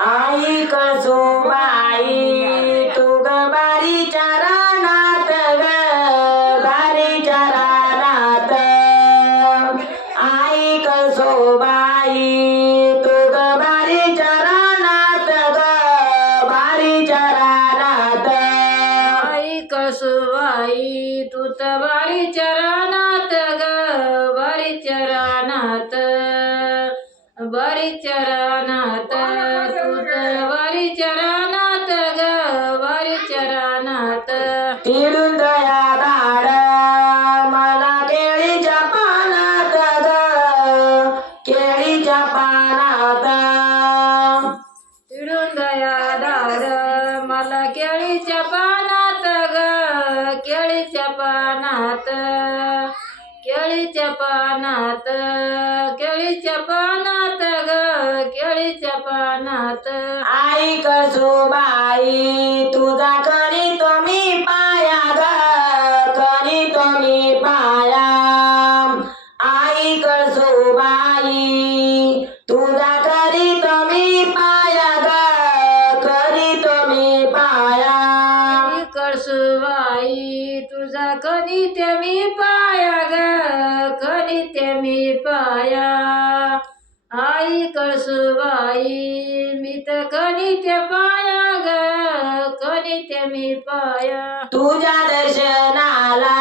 आई कसोबाई तू ग बारीच्या रानात ग बारीच्या रानात आई कसोबाई तू ग बारीच्या रानात ग बारीच्या रानात आई कसोबाई तू तर बारीच्या रानात ग बारीच्या रानात बारीच्या रानात तू तर बारीच्या रानात ग बारीच्या रानात तिडून दया दाड मला केळीच्या पानात ग केळीच्या पानात तिडून दया दाड मला केळीच्या पानात ग केळीच्या पानात केळीच्या पानात केळीच्या पानात ग केळीच्या पानात आई कसोबाई तुझा करी तुम्ही पाया ग करी तुम्ही पाया आई कसोबाई तुझा करी तुम्ही पाया ग करी तुम्ही पाया कळसुबाई तुझा कणित्य मी पाया ग कणित्य मी पाया आई कळसुबाई मी तर कणित्य पाया ग कणित्य मी पाया तुझ्या दर्शनाला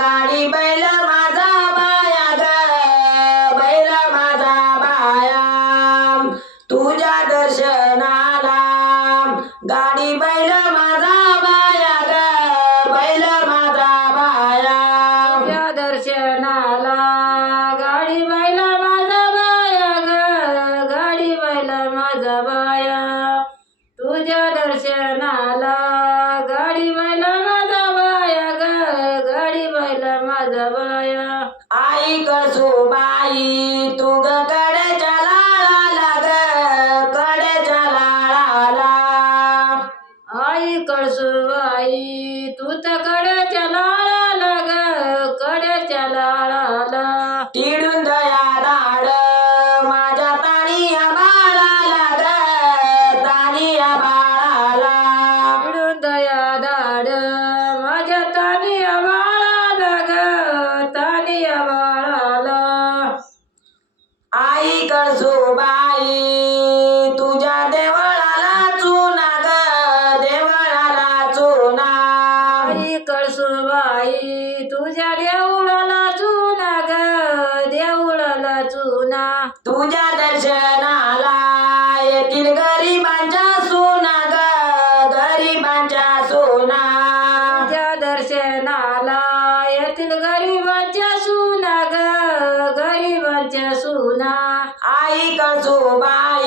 गाडी बैल माझा बाया ग बैल माझा बाया तुझ्या दर्शनाला गाडी बैल माझा बाया ग बैल माझा बाया तुझ्या दर्शनाला गाडी बैला माझा बाया ग गाडी बैला माझा बाया तुझ्या दर्शनाला गाडी बैला माझा बाया ग गाडी बैला माझा बाया आई कसोबाई तू ग कडेच्या लाळाला ग कडेच्या लाळाला आई कळसुबाई तू तर कड्याच्या लाळाला ग कड्याच्या लाळाला तिडून दया दाड माझ्या ताणिया बाळाला ग ताणिया बाळाला तिडून दया दाड माझ्या तानिया बाळाला ग तानिया बाळाला आई कसोबाई तुझ्या देवळाला चुना ग देवळाला चुना आई कळसुबाई तुझ्या देऊळाला चुना ग देऊळाला चुना तुझ्या दर्शनाला येतील गरिबांच्या सोना ग गरिबांच्या सोना तुझ्या दर्शनाला येथील गरिबांच्या सुना ग गरिबांच्या सुना आई कसोबाई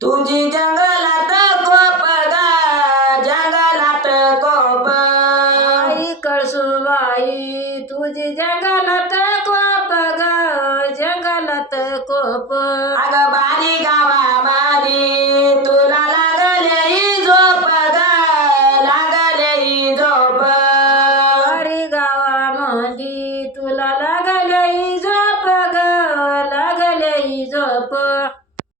तुझी जंगलात कोप ग जंगलात कोप आई कळसुबाई तुझी जंगलात कोप ग जंगलात कोप अग बारी गावामध्ये